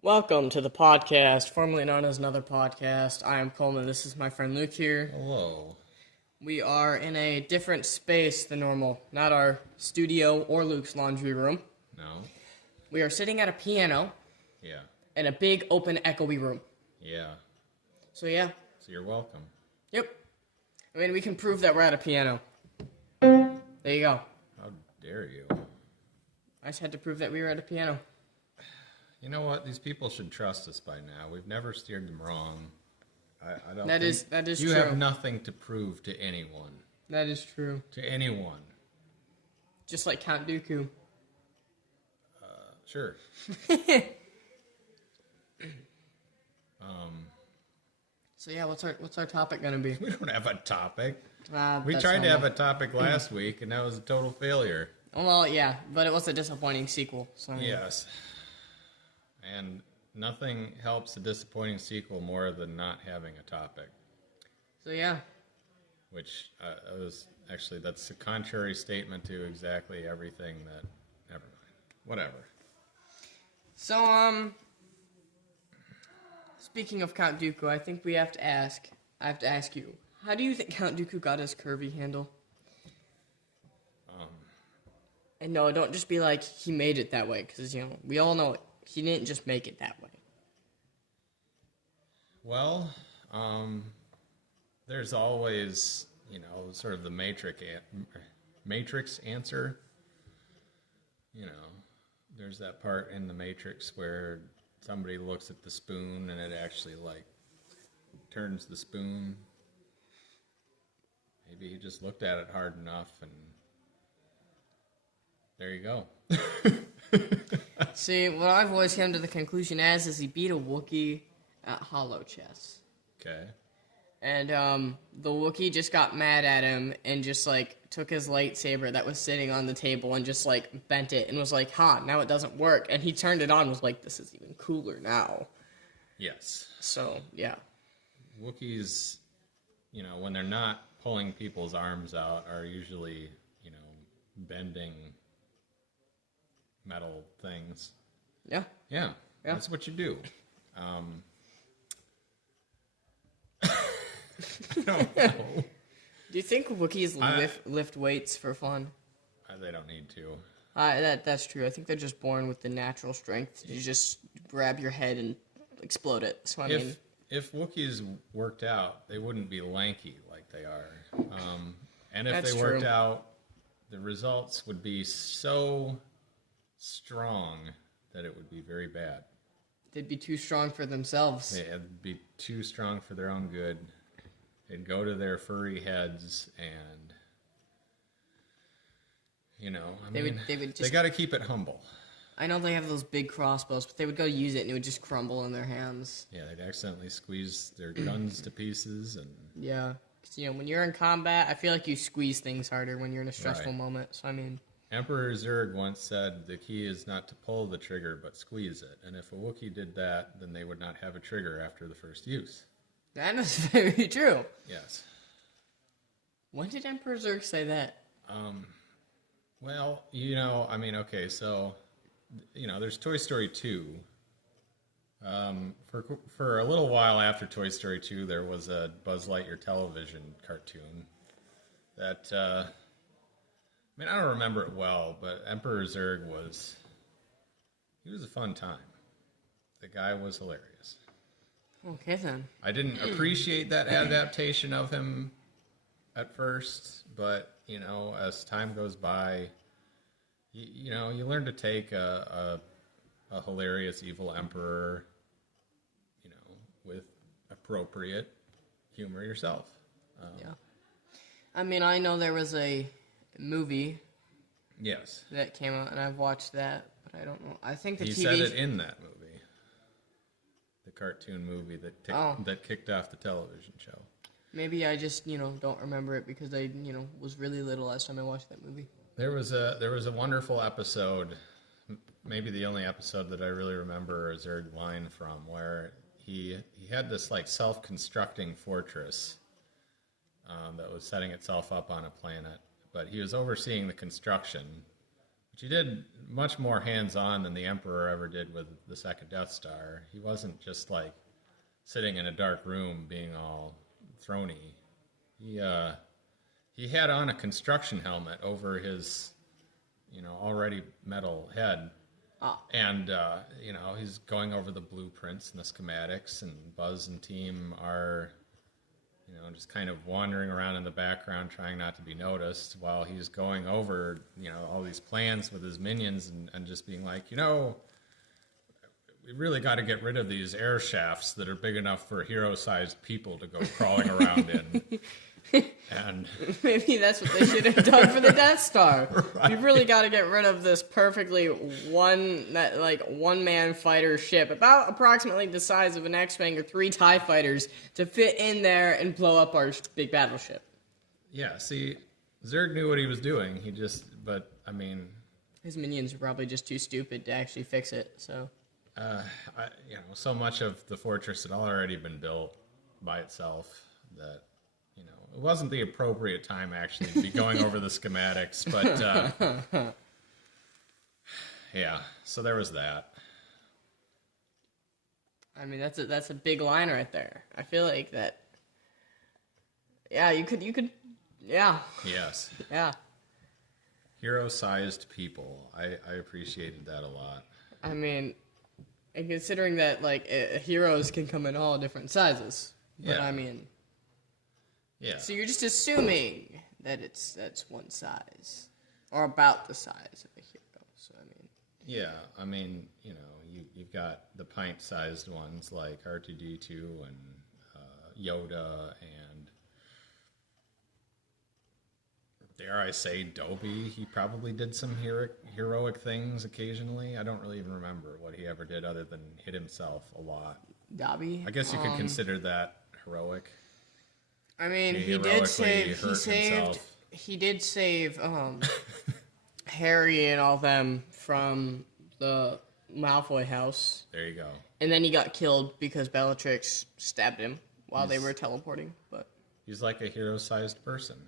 Welcome to the podcast, formerly known as Another Podcast. I am Coleman. This is my friend Luke here. Hello. We are in a different space than normal, not our studio or Luke's laundry room. No. We are sitting at a piano Yeah. in a big, open, echoey room. Yeah. So yeah. So you're welcome. Yep. I mean, we can prove that we're at a piano. There you go. How dare you? I just had to prove that we were at a piano. You know what? These people should trust us by now. We've never steered them wrong. I don't. That is you true. have nothing to prove to anyone. That is true. To anyone. Just like Count Dooku. Sure. So yeah, what's our topic gonna be? We don't have a topic. We That's tried to have normal. a topic last week, and that was a total failure. Well, yeah, but it was a disappointing sequel. So I mean, Yes. And nothing helps a disappointing sequel more than not having a topic. So yeah. Which that's a contrary statement to exactly everything that, never mind, whatever. So speaking of Count Dooku, I think I have to ask you, how do you think Count Dooku got his curvy handle? And no, don't just be like he made it that way, because we all know he didn't just make it that way. Well, there's always, sort of the Matrix answer. There's that part in the Matrix where somebody looks at the spoon and it actually, turns the spoon. Maybe he just looked at it hard enough and there you go. See, what I've always come to the conclusion as is he beat a Wookiee at hollow chess. Okay. And the Wookiee just got mad at him and just took his lightsaber that was sitting on the table and just bent it and was like, now it doesn't work. And he turned it on and was like, this is even cooler now. Yes. So, yeah. Wookiees, when they're not pulling people's arms out, are usually, bending metal things. Yeah. Yeah. That's what you do. I don't know. Do you think Wookiees lift weights for fun? They don't need to. That's true. I think they're just born with the natural strength to just grab your head and explode it. So I mean, if Wookiees worked out, they wouldn't be lanky like they are. And if That's they worked true. out, the results would be so strong that it would be very bad. they'd be too strong for themselves. They'd be too strong for their own good. They'd go to their furry heads and, they got to keep it humble. I know they have those big crossbows, but they would go use it and it would just crumble in their hands. Yeah, they'd accidentally squeeze their guns to pieces. And Yeah. 'Cause, when you're in combat, I feel like you squeeze things harder when you're in a stressful Right. moment. So, I mean, Emperor Zurg once said the key is not to pull the trigger, but squeeze it. And if a Wookiee did that, then they would not have a trigger after the first use. that is very true. Yes. When did Emperor Zurg say that? Well, okay, so, there's Toy Story 2. For a little while after Toy Story 2, there was a Buzz Lightyear television cartoon that, I don't remember it well, but Emperor Zurg he was a fun time. The guy was hilarious. Okay, then. I didn't appreciate that adaptation of him at first, but, as time goes by, you learn to take a hilarious evil emperor, with appropriate humor yourself. Yeah. I mean, I know there was a movie Yes. that came out, and I've watched that, but I don't know. I think the He TV... said it in that movie. The cartoon movie that Oh. that kicked off the television show. Maybe I just, don't remember it because I, was really little last time I watched that movie. There was a wonderful episode, maybe the only episode that I really remember a Zurg line from, where he had this self-constructing fortress that was setting itself up on a planet, but he was overseeing the construction, She did much more hands-on than the Emperor ever did with the second Death Star. He wasn't just like sitting in a dark room being all throny. He had on a construction helmet over his, already metal head. Ah. And, he's going over the blueprints and the schematics, and Buzz and team are, just kind of wandering around in the background trying not to be noticed while he's going over, all these plans with his minions and just being like, we really got to get rid of these air shafts that are big enough for hero-sized people to go crawling around in. And maybe that's what they should have done for the Death Star. Right. We really got to get rid of this perfectly one-man fighter ship, about approximately the size of an X-Wing or 3 TIE fighters, to fit in there and blow up our big battleship. Yeah, see, Zurg knew what he was doing. His minions were probably just too stupid to actually fix it. So, so much of the fortress had already been built by itself that. It wasn't the appropriate time, actually, to be going over the schematics, but, yeah, so there was that. That's a big line right there. I feel like that, yeah, you could, yeah. Yes. Yeah. Hero-sized people. I appreciated that a lot. And considering that, heroes can come in all different sizes, but Yeah. Yeah. So you're just assuming that that's one size, or about the size of a hero. So Yeah, you've got the pint-sized ones like R2-D2 and Yoda and, dare I say, Dobby. He probably did some heroic things occasionally. I don't really even remember what he ever did other than hit himself a lot. Dobby. I guess you could consider that heroic. He did save Harry and all them from the Malfoy house. There you go. And then he got killed because Bellatrix stabbed him while they were teleporting. But he's like a hero-sized person.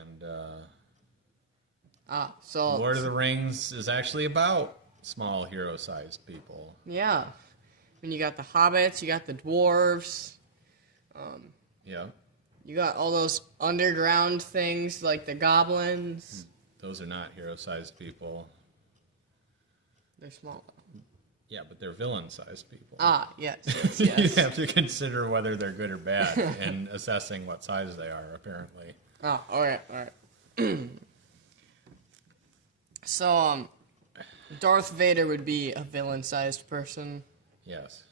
And so Lord of the Rings is actually about small hero-sized people. Yeah. You got the hobbits, you got the dwarves. Yeah. You got all those underground things like the goblins. Those are not hero-sized people. They're small. Yeah, but they're villain-sized people. Yes. You have to consider whether they're good or bad in assessing what size they are, apparently. All right. So, Darth Vader would be a villain-sized person. Yes.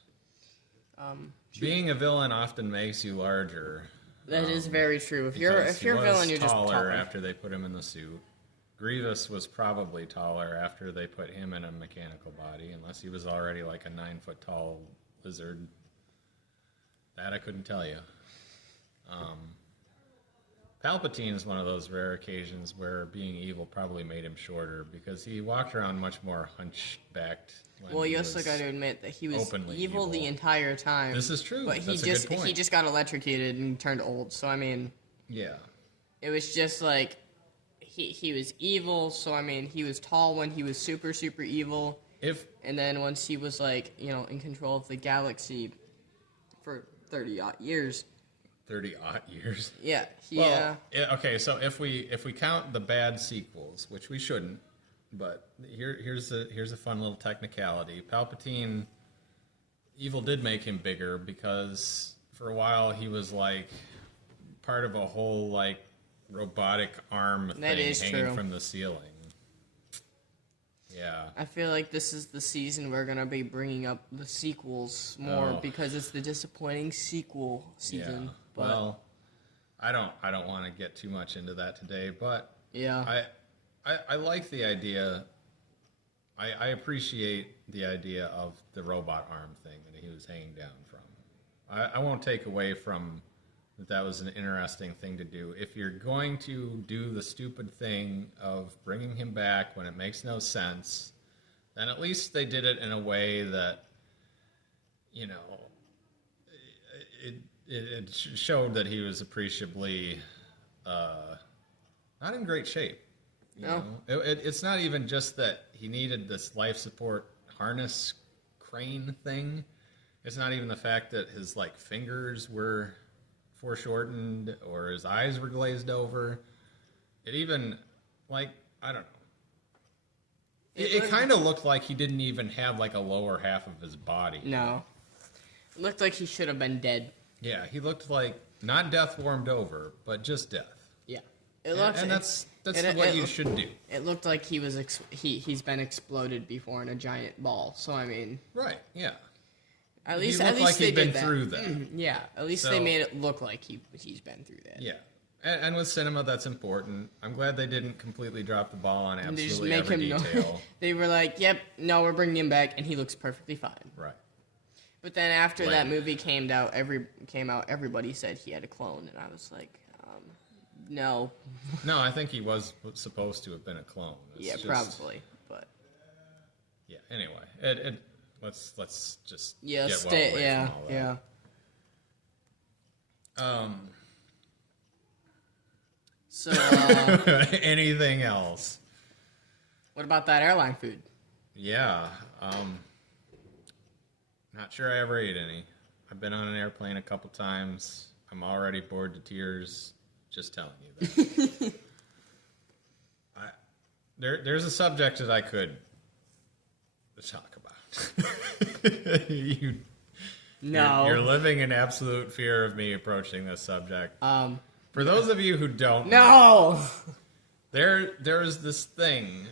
Being a villain often makes you larger. That is very true. If you're a villain, you're just taller. After they put him in the suit. Grievous was probably taller after they put him in a mechanical body, unless he was already like a 9-foot-tall lizard. That I couldn't tell you. Palpatine is one of those rare occasions where being evil probably made him shorter, because he walked around much more hunchbacked. Well, you also got to admit that he was evil the entire time. This is true. But he just got electrocuted and turned old. So yeah, it was just like he was evil. So he was tall when he was super evil. And then once he was in control of the galaxy for 30-odd years. 30-odd years. Yeah. Okay, so if we count the bad sequels, which we shouldn't, but here's a fun little technicality. Palpatine, evil did make him bigger because for a while he was like part of a whole like robotic arm thing hanging from the ceiling. Yeah. I feel like this is the season we're gonna be bringing up the sequels more because it's the disappointing sequel season. Yeah. But well, I don't want to get too much into that today, but yeah, I like the idea. I appreciate the idea of the robot arm thing that he was hanging down from. I won't take away from that was an interesting thing to do. If you're going to do the stupid thing of bringing him back when it makes no sense, then at least they did it in a way that, it showed that he was appreciably not in great shape. You No. know, it's not even just that he needed this life support harness crane thing. It's not even the fact that his like fingers were foreshortened or his eyes were glazed over. It even like I don't know. It kind of looked like he didn't even have like a lower half of his body. No. It looked like he should have been dead. Yeah, he looked like not death warmed over, but just death. Yeah. It looks, and that's what you should do. It looked like he was he's been exploded before in a giant ball. So I mean, right? Yeah. At least like they he'd been did that. through that. Yeah. At least they made it look like he's been through that. Yeah. And with cinema, that's important. I'm glad they didn't completely drop the ball on And they absolutely just make every him detail. They were like, "Yep, no, we're bringing him back, and he looks perfectly fine." Right. But then after that movie came out, everybody said he had a clone, and I was like, no. No, I think he was supposed to have been a clone. It's Probably, but yeah. Anyway, let's just yeah, get well away from all that. So, anything else? what about that airline food? Yeah. Not sure I ever ate any. I've been on an airplane a couple times. I'm already bored to tears just telling you that. There's a subject that I could talk about. You're living in absolute fear of me approaching this subject. For those of you who don't know, there's this thing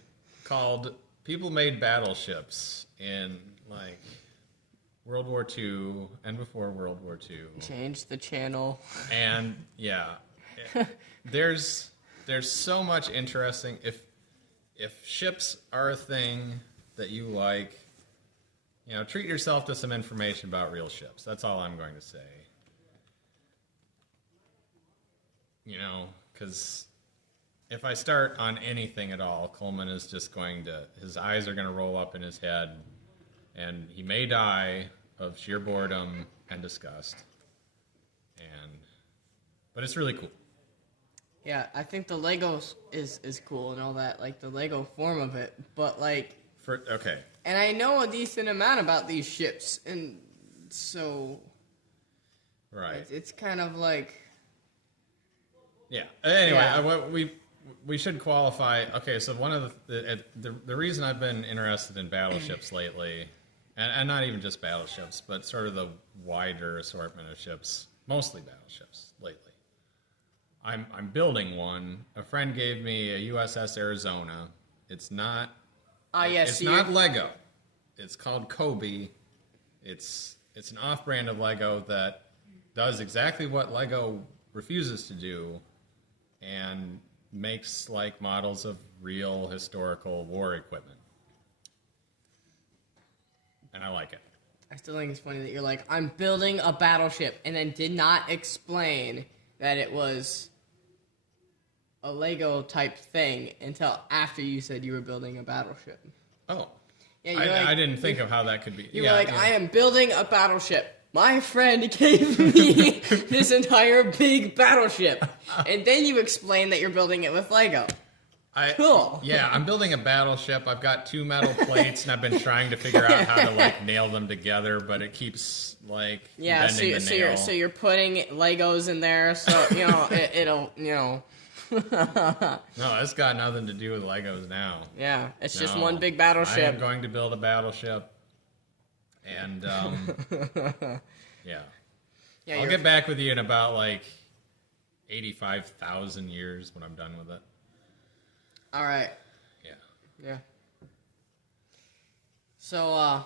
called people made battleships in like World War II and before World War II. Change the channel. And yeah, there's so much interesting. If ships are a thing that you like, you know, treat yourself to some information about real ships. That's all I'm going to say. You know, because if I start on anything at all, Coleman is just his eyes are going to roll up in his head, and he may die of sheer boredom and disgust. But it's really cool. Yeah, I think the Lego is cool and all that, like the Lego form of it, but like... Okay. And I know a decent amount about these ships, and so... Right. It's kind of like... Yeah. Anyway, we should qualify. Okay, so one of the reason I've been interested in battleships lately, and not even just battleships, but sort of the wider assortment of ships, mostly battleships lately. I'm building one. A friend gave me a USS Arizona. It's not. It's not Lego. It's called Kobe. It's an off-brand of Lego that does exactly what Lego refuses to do, and makes like models of real historical war equipment. And I like it. I still think it's funny that you're like, I'm building a battleship, and then did not explain that it was a Lego type thing until after you said you were building a battleship. Oh. Yeah, I didn't think of how that could be. You were like, I am building a battleship. My friend gave me this entire big battleship. And then you explain that you're building it with Lego. Cool. Yeah, I'm building a battleship. I've got 2 metal plates, and I've been trying to figure out how to like nail them together, but it keeps like bending the nail. So you're putting Legos in there, so you know it'll No, it's got nothing to do with Legos now. Yeah, it's just one big battleship. I am going to build a battleship, and yeah. I'll get back with you in about like 85,000 years when I'm done with it. All right. Yeah. So,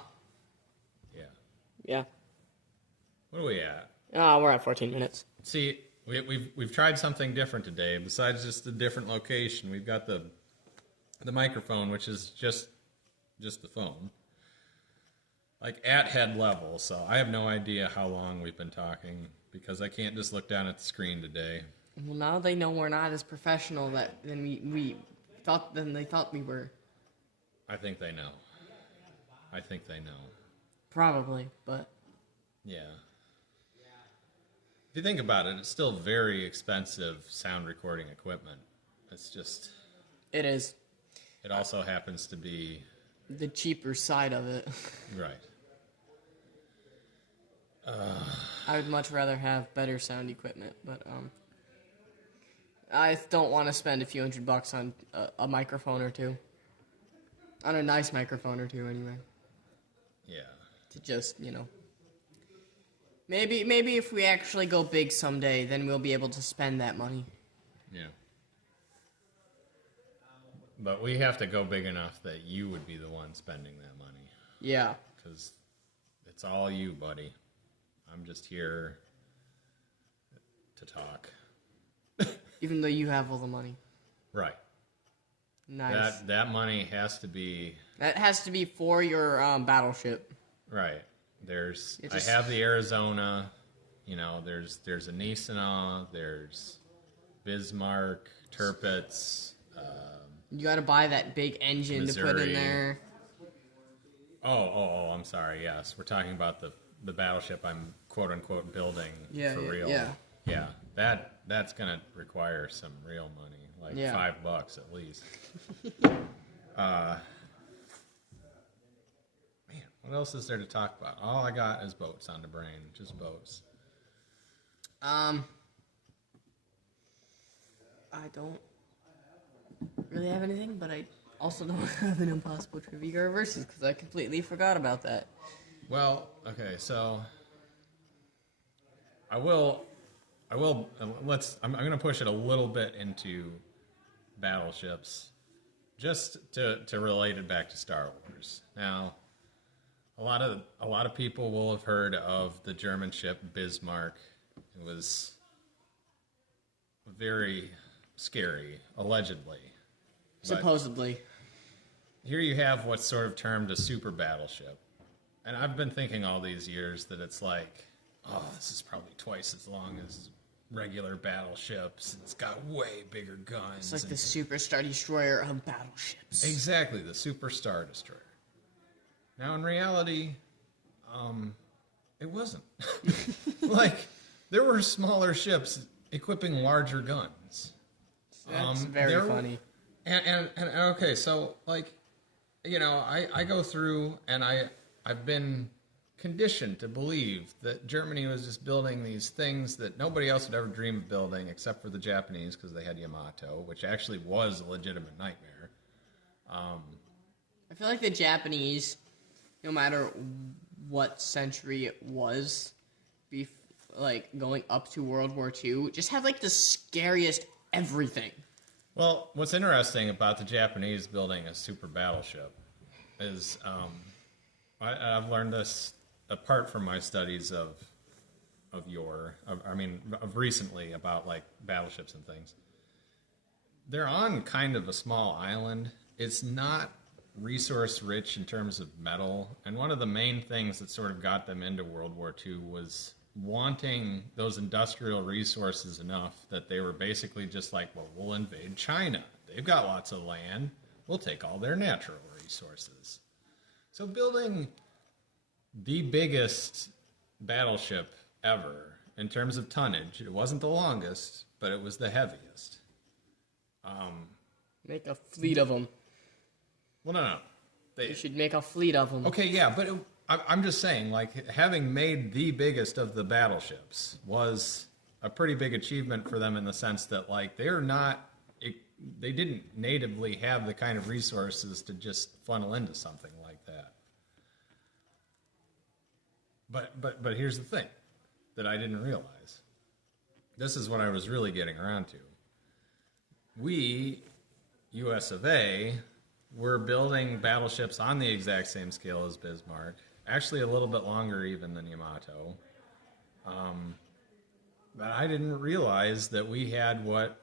yeah. What are we at? We're at 14 minutes. See, we've tried something different today. Besides just a different location, we've got the microphone, which is just the phone, like at head level. So I have no idea how long we've been talking because I can't just look down at the screen today. Well, now they know we're not as professional than they thought we were. I think they know. Probably, but yeah. If you think about it, it's still very expensive sound recording equipment. It's just It is It also happens to be the cheaper side of it. right. I would much rather have better sound equipment, but I don't want to spend a few $100 on a microphone or two. On a nice microphone or two, anyway. Yeah. To just, maybe if we actually go big someday, then we'll be able to spend that money. Yeah. But we have to go big enough that you would be the one spending that money. Yeah. Because it's all you, buddy. I'm just here to talk. Even though you have all the money. Right. Nice. That money has to be... That has to be for your battleship. Right. I have the Arizona, there's a Nissan, there's Bismarck, Tirpitz, You gotta buy that big engine Missouri. to put in there. Oh, I'm sorry, yes. We're talking about the battleship I'm quote-unquote building for real. Yeah. Yeah, that's going to require some real money, like $5 at least. Man, what else is there to talk about? All I got is boats on the brain, just boats. I don't really have anything, but I also don't have an impossible trivia or versus because I completely forgot about that. Well, okay, so I'm going to push it a little bit into battleships, just to relate it back to Star Wars. Now, a lot of people will have heard of the German ship Bismarck. It was very scary, allegedly. Supposedly. Here you have what's sort of termed a super battleship. And I've been thinking all these years that it's like, oh, this is probably twice as long as regular battleships. It's got way bigger guns. It's like the Super Star Destroyer of battleships. Exactly, the Super Star Destroyer. Now, in reality, it wasn't. Like, there were smaller ships equipping larger guns. That's very funny. And okay, so, like, I go through and I've been conditioned to believe that Germany was just building these things that nobody else would ever dream of building except for the Japanese because they had Yamato, which actually was a legitimate nightmare. I feel like the Japanese, no matter what century it was, like going up to World War II, just had like the scariest everything. Well, what's interesting about the Japanese building a super battleship is I've learned this apart from my studies of recently about like battleships and things. They're on kind of a small island. It's not resource rich in terms of metal, and one of the main things that sort of got them into World War II was wanting those industrial resources enough that they were basically just like, well, we'll invade China. They've got lots of land. We'll take all their natural resources. So building the biggest battleship ever in terms of tonnage, it wasn't the longest, but it was the heaviest. Make a fleet of them. Well, no. You should make a fleet of them. Okay, yeah, but I'm just saying, like, having made the biggest of the battleships was a pretty big achievement for them in the sense that, like, they didn't natively have the kind of resources to just funnel into something like that. But here's the thing that I didn't realize. This is what I was really getting around to. We, US of A, were building battleships on the exact same scale as Bismarck. Actually, a little bit longer even than Yamato. But I didn't realize that we had what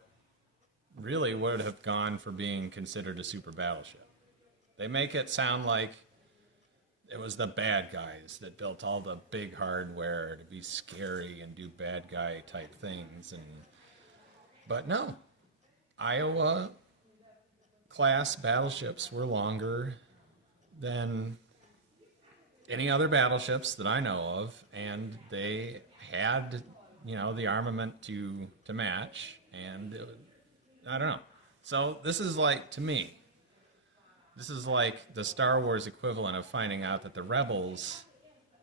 really would have gone for being considered a super battleship. They make it sound like it was the bad guys that built all the big hardware to be scary and do bad guy type things. But no. Iowa class battleships were longer than any other battleships that I know of, and they had, the armament to match, and I don't know. So this is like, to me, this is like the Star Wars equivalent of finding out that the Rebels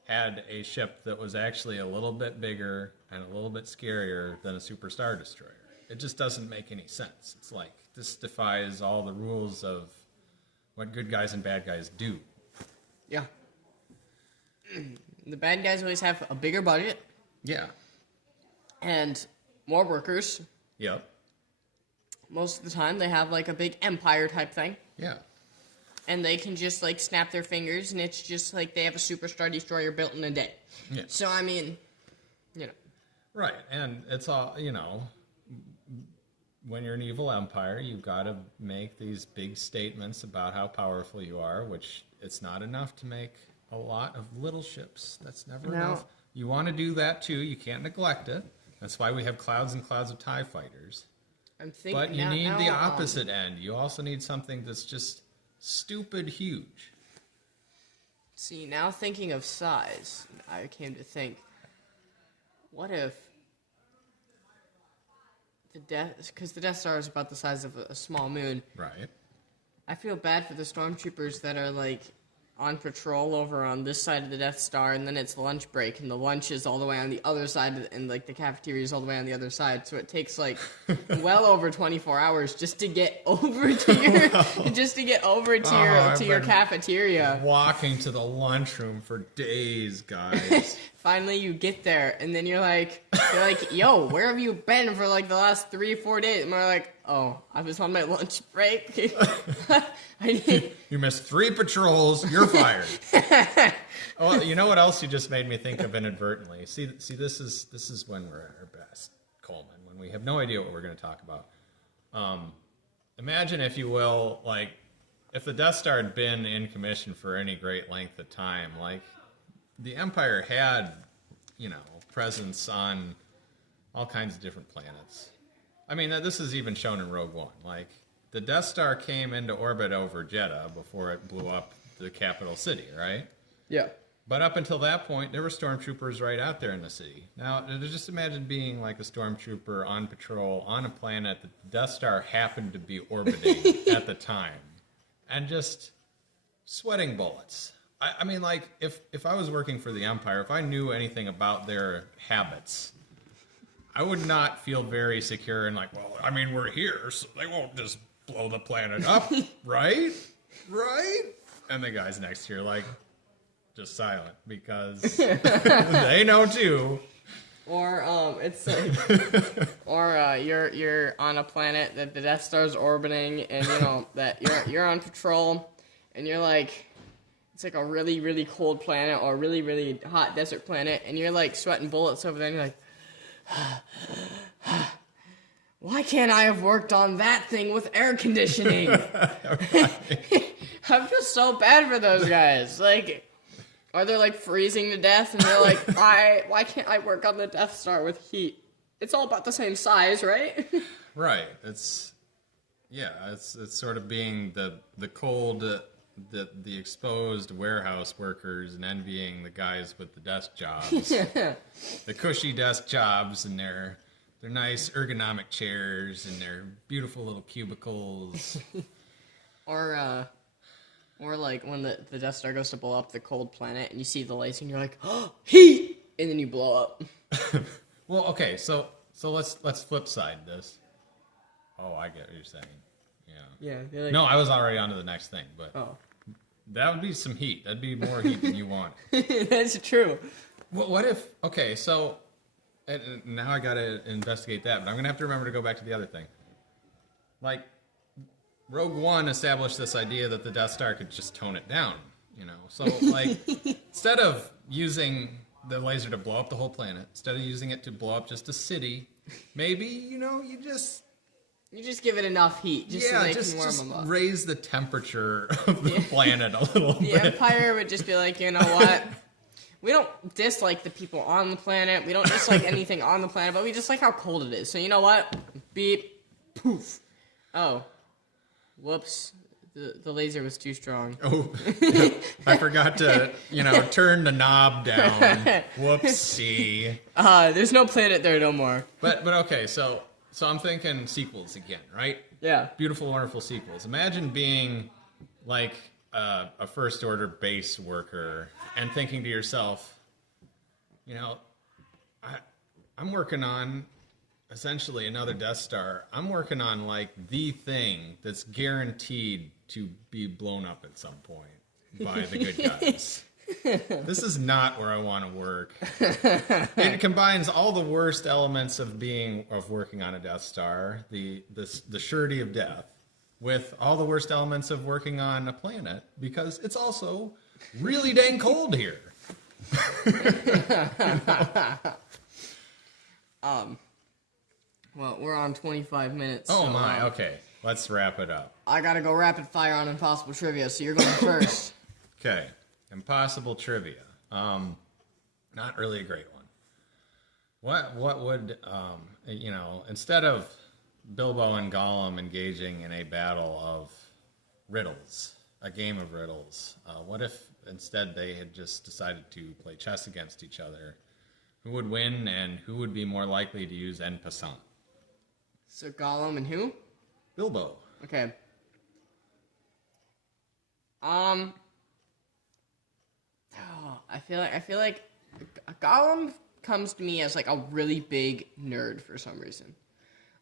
had a ship that was actually a little bit bigger and a little bit scarier than a Super Star Destroyer. It just doesn't make any sense. It's like, this defies all the rules of what good guys and bad guys do. Yeah. The bad guys always have a bigger budget. Yeah. And more workers. Yep. Most of the time, they have, like, a big empire type thing. Yeah. And they can just, like, snap their fingers, and it's just like they have a Super Star Destroyer built in a day. Yeah. So, I mean, you know. Right. And it's all, you know, when you're an evil empire, you've got to make these big statements about how powerful you are, which it's not enough to make a lot of little ships. That's never enough. You want to do that, too. You can't neglect it. That's why we have clouds and clouds of TIE fighters. But you need the opposite end. You also need something that's just stupid huge. See, now thinking of size, I came to think, what if because the Death Star is about the size of a small moon. Right. I feel bad for the stormtroopers that are, like, on patrol over on this side of the Death Star, and then it's lunch break, and the lunch is all the way on the other side, and, like, the cafeteria is all the way on the other side, so it takes, like, well over 24 hours just to get over to your cafeteria. Walking to the lunchroom for days, guys. Finally, you get there, and then you're like, yo, where have you been for, like, the last 3-4 days? And we're like, oh, I was on my lunch break. You missed 3 patrols. You're fired. Oh, you know what else you just made me think of inadvertently? See, this is when we're at our best, Coleman, when we have no idea what we're going to talk about. Imagine, if you will, like, if the Death Star had been in commission for any great length of time, like, the Empire had, you know, presence on all kinds of different planets. I mean, this is even shown in Rogue One. Like, the Death Star came into orbit over Jeddah before it blew up the capital city, right? Yeah. But up until that point, there were stormtroopers right out there in the city. Now, just imagine being like a stormtrooper on patrol on a planet that the Death Star happened to be orbiting at the time. And just sweating bullets. I mean, like, if I was working for the Empire, if I knew anything about their habits, I would not feel very secure and like, well, I mean, we're here, so they won't just blow the planet up, right? Right? And the guys next to you are like, just silent, because they know too. Or it's like, or you're on a planet that the Death Star's orbiting, and you know that you're on patrol, and you're like, it's like a really, really cold planet or a really, really hot desert planet, and you're like sweating bullets over there, and you're like, why can't I have worked on that thing with air conditioning? I feel so bad for those guys. Like, are they like freezing to death, and they're like, why can't I work on the Death Star with heat? It's all about the same size, right? Right. It's sort of being the cold, the exposed warehouse workers and envying the guys with the desk jobs. Yeah. The cushy desk jobs and their nice ergonomic chairs and their beautiful little cubicles. Or like when the Death Star goes to blow up the cold planet and you see the lights and you're like, oh, heat! And then you blow up. Well, okay, so let's flip side this. Oh, I get what you're saying. Yeah. Yeah. Like, no, I was already on to the next thing, but that would be some heat. That'd be more heat than you want. That's true. Well, what if? Okay, so now I got to investigate that, but I'm gonna have to remember to go back to the other thing. Like, Rogue One established this idea that the Death Star could just tone it down, you know. So, like, instead of using the laser to blow up the whole planet, instead of using it to blow up just a city, maybe, you know, you just give it enough heat, just so they just, can warm them up. Raise the temperature of the planet a little bit. The Empire would just be like, you know what? We don't dislike the people on the planet. We don't dislike anything on the planet, but we just like how cold it is. So you know what? Beep, poof. Oh. Whoops, the laser was too strong. Oh, I forgot to, turn the knob down. Whoopsie. There's no planet there no more. But okay, so So I'm thinking sequels again, right? Yeah. Beautiful, wonderful sequels. Imagine being like a first order base worker and thinking to yourself, you know, I'm working on essentially another Death Star. I'm working on like the thing that's guaranteed to be blown up at some point by the good guys. This is not where I want to work. It combines all the worst elements of working on a Death Star, the surety of death, with all the worst elements of working on a planet, because it's also really dang cold here. Well, we're on 25 minutes. Oh so, my, okay. Let's wrap it up. I gotta go rapid fire on impossible trivia, so you're going first. Okay. Impossible trivia. Not really a great one. What would, instead of Bilbo and Gollum engaging in a battle of riddles, a game of riddles, what if instead they had just decided to play chess against each other? Who would win and who would be more likely to use en passant? So Gollum and who? Bilbo. Okay. I feel like Gollum comes to me as like a really big nerd for some reason.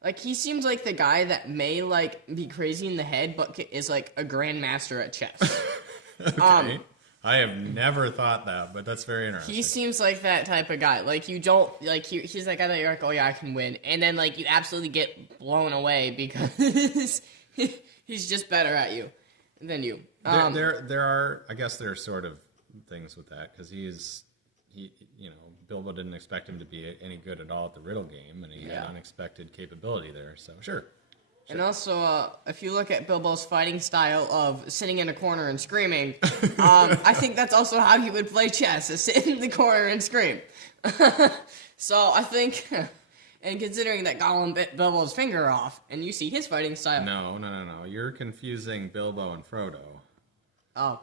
Like he seems like the guy that may like be crazy in the head, but is like a grandmaster at chess. Okay. I have never thought that, but that's very interesting. He seems like that type of guy. Like you don't like he's that guy that you're like, oh yeah, I can win, and then like you absolutely get blown away because he's just better at you than you. There are, I guess there are sort of things with that because Bilbo didn't expect him to be any good at all at the riddle game, and he had unexpected capability there. So sure. And also, if you look at Bilbo's fighting style of sitting in a corner and screaming, I think that's also how he would play chess, is sit in the corner and scream. So I think, and considering that Gollum bit Bilbo's finger off, and you see his fighting style. No. You're confusing Bilbo and Frodo. Oh.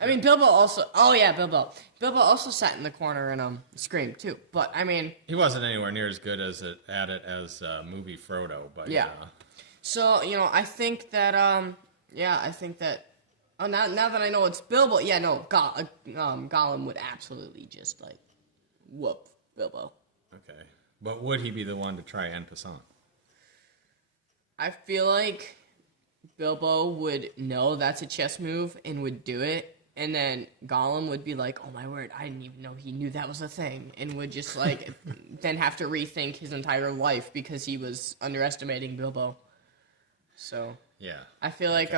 I mean, Bilbo also... Oh, yeah, Bilbo. Bilbo also sat in the corner and screamed, too. But, I mean... He wasn't anywhere near as good at it as movie Frodo, but yeah. So, I think that, I think that... Oh, now that I know it's Bilbo... Yeah, no, Gollum would absolutely just, like, whoop Bilbo. Okay. But would he be the one to try en passant? I feel like Bilbo would know that's a chess move and would do it. And then Gollum would be like, oh my word, I didn't even know he knew that was a thing. And would just like, then have to rethink his entire life because he was underestimating Bilbo. So, yeah. I feel like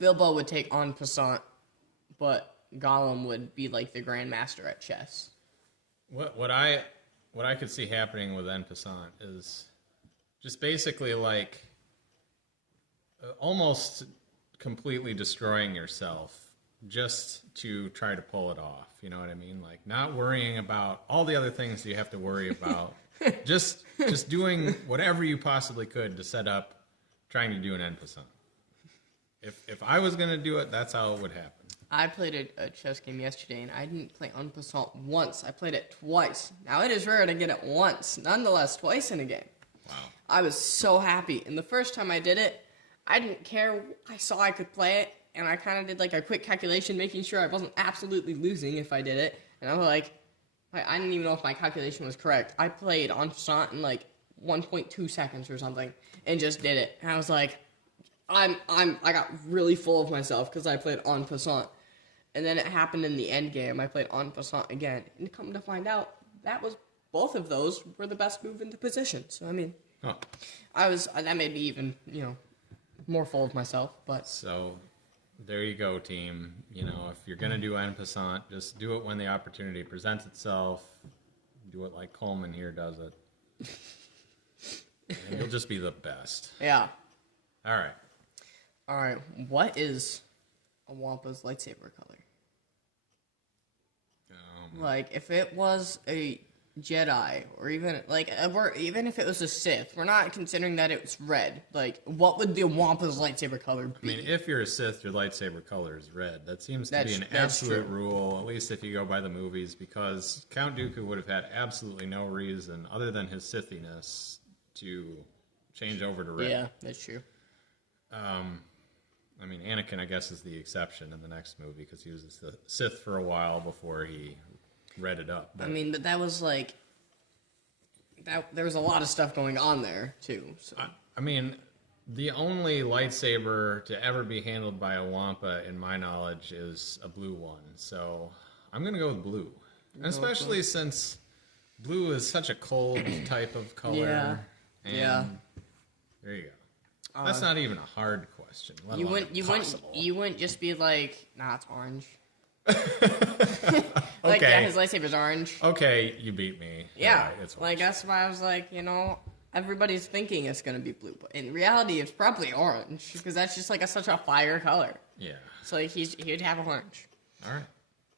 Bilbo would take en passant, but Gollum would be like the grandmaster at chess. What I could see happening with en passant is just basically like almost completely destroying yourself just to try to pull it off. You know what I mean? Like not worrying about all the other things that you have to worry about. just doing whatever you possibly could to set up trying to do an en passant. If I was going to do it, that's how it would happen. I played a chess game yesterday, and I didn't play en passant once. I played it twice. Now, it is rare to get it once. Nonetheless, twice in a game. Wow. I was so happy. And the first time I did it, I didn't care. I saw I could play it, and I kind of did like a quick calculation, making sure I wasn't absolutely losing if I did it. And I was like, I didn't even know if my calculation was correct. I played en passant in like 1.2 seconds or something, and just did it. And I was like, I got really full of myself because I played en passant. And then it happened in the end game. I played en passant again, and come to find out, both of those were the best move into position. So I mean, that made me even more full of myself. But so there you go, team. If you're gonna do en passant, just do it when the opportunity presents itself. Do it like Coleman here does it, and you'll just be the best. Yeah. All right. What is a Wampa's lightsaber color? Like, if it was a Jedi, or even like, even if it was a Sith, we're not considering that it was red. Like, what would the Wampa's lightsaber color I be? mean, if you're a Sith, your lightsaber color is red. That seems to be an That's absolute true. rule, at least if you go by the movies, because Count Dooku would have had absolutely no reason, other than his Sithiness, to change over to red. Yeah, that's true. I mean, Anakin, I guess, is the exception in the next movie, because he was a Sith for a while before he read it up. I mean, but that was like there was a lot of stuff going on there too. So I mean, the only lightsaber to ever be handled by a Wampa, in my knowledge, is a blue one. So I'm going to go with blue. And especially since blue is such a cold type of color. Yeah. And Yeah. There you go. That's not even a hard question. Let you alone wouldn't impossible. you wouldn't just be like, nah, it's orange. Okay. Yeah, his lightsaber's orange. Okay, you beat me. Yeah, Right, it's like orange. that's why I was like, everybody's thinking it's gonna be blue, but in reality, it's probably orange because that's just like such a fire color. Yeah. So like he'd have orange. All right.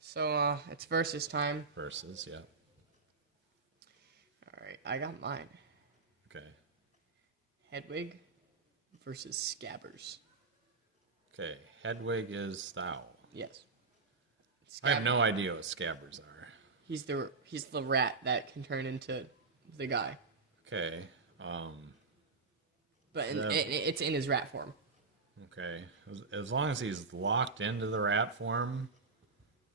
So it's versus time. Versus, yeah. All right, I got mine. Okay. Hedwig versus Scabbers. Okay. Hedwig is the owl. Yes. I have no idea what scabbers are. He's the rat that can turn into the guy, Okay. but it's in his rat form. Okay. As long as he's locked into the rat form,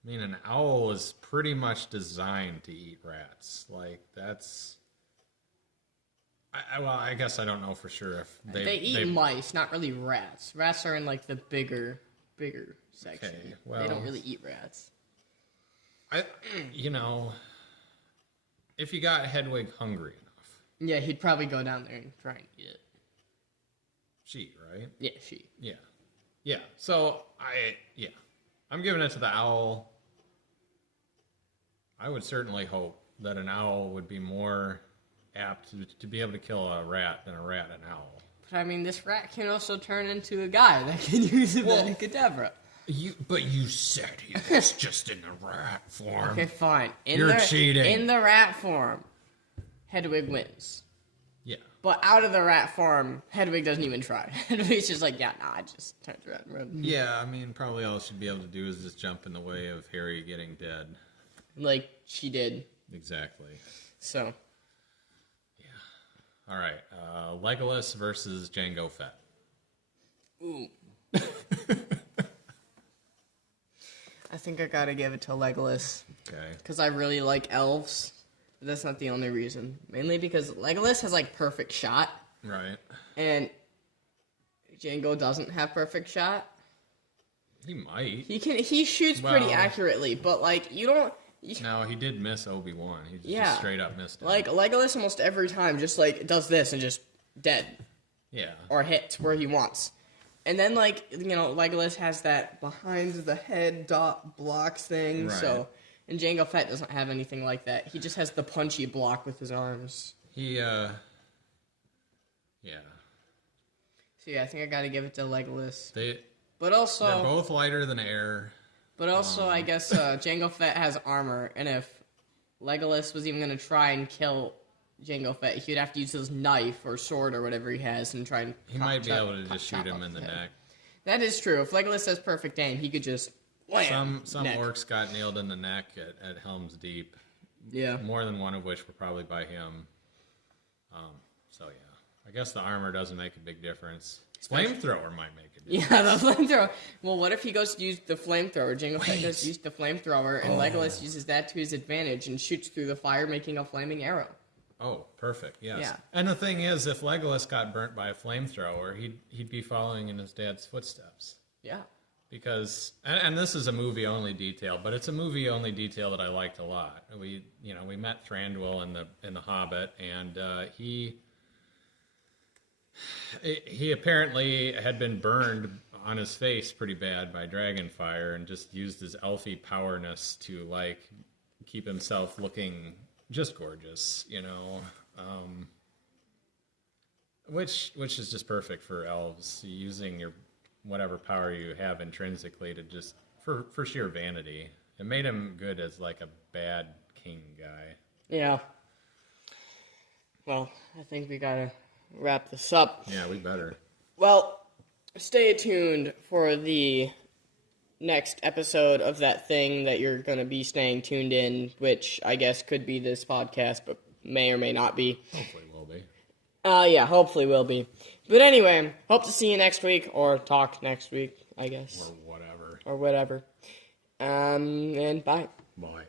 I mean, an owl is pretty much designed to eat rats. Like, that's... well, I guess I don't know for sure if They eat mice, not really rats. Rats are in like the bigger section. Okay, They don't well- really eat rats. If you got Hedwig hungry enough, Yeah, he'd probably go down there and try and eat it. she, right? Yeah, she. Yeah. Yeah. So, I'm giving it to the owl. I would certainly hope that an owl would be more apt to be able to kill a rat than a rat an owl. But I mean, this rat can also turn into a guy that can use a Well- Cadabra. But you said he was just in the rat form. Okay, fine. You're cheating. In the rat form, Hedwig wins. Yeah. But out of the rat form, Hedwig doesn't even try. Hedwig's just like, yeah, nah, I just turned red and red. Yeah, I mean, probably all she'd be able to do is just jump in the way of Harry getting dead. Like she did. Exactly. So. All right. Legolas versus Jango Fett. Ooh. I think I gotta give it to Legolas. Okay. Because I really like elves. But that's not the only reason. Mainly because Legolas has like perfect shot. Right. And Django doesn't have perfect shot. He might. He shoots pretty Well- accurately, but like you don't No, he did miss Obi-Wan. He just Yeah. straight up missed him. like Legolas almost every time just like does this and just dead. Yeah. Or hits where he wants. And then, like, Legolas has that behind the head dot blocks thing, Right. so... And Jango Fett doesn't have anything like that. He just has the punchy block with his arms. Yeah. So, yeah, I think I gotta give it to Legolas. They're But also... both lighter than air. But also, I guess, Jango Fett has armor, and if Legolas was even gonna try and kill Jango Fett, he'd have to use his knife or sword or whatever he has and try and... He might be able to just shoot him in the neck. That is true. If Legolas has perfect aim, he could just... wham, Some neck. orcs got nailed in the neck at Helm's Deep. Yeah. More than one of which were probably by him. So yeah, I guess the armor doesn't make a big difference. Flamethrower might make a difference. Yeah, the flamethrower. Well, what if he goes to use the flamethrower? Jango Fett goes to use the flamethrower, and Legolas uses that to his advantage and shoots through the fire, making a flaming arrow. Oh, perfect. Yes. Yeah. And the thing is, if Legolas got burnt by a flamethrower, he'd be following in his dad's footsteps. Yeah. Because, and this is a movie-only detail, but it's a movie-only detail that I liked a lot. We met Thranduil in the Hobbit, and he apparently had been burned on his face pretty bad by dragon fire, and just used his elfy powerness to like keep himself looking just gorgeous, which is just perfect for elves, using your whatever power you have intrinsically to just for sheer vanity. It made him good as like a bad king guy. Yeah. Well, I think we gotta wrap this up. Yeah, we better. Well, stay tuned for the next episode of that thing that you're going to be staying tuned in, which I guess could be this podcast, but may or may not be. Hopefully will be. Yeah, hopefully will be. But anyway, hope to see you next week, or talk next week, I guess. Or whatever. Or whatever. And bye. Bye.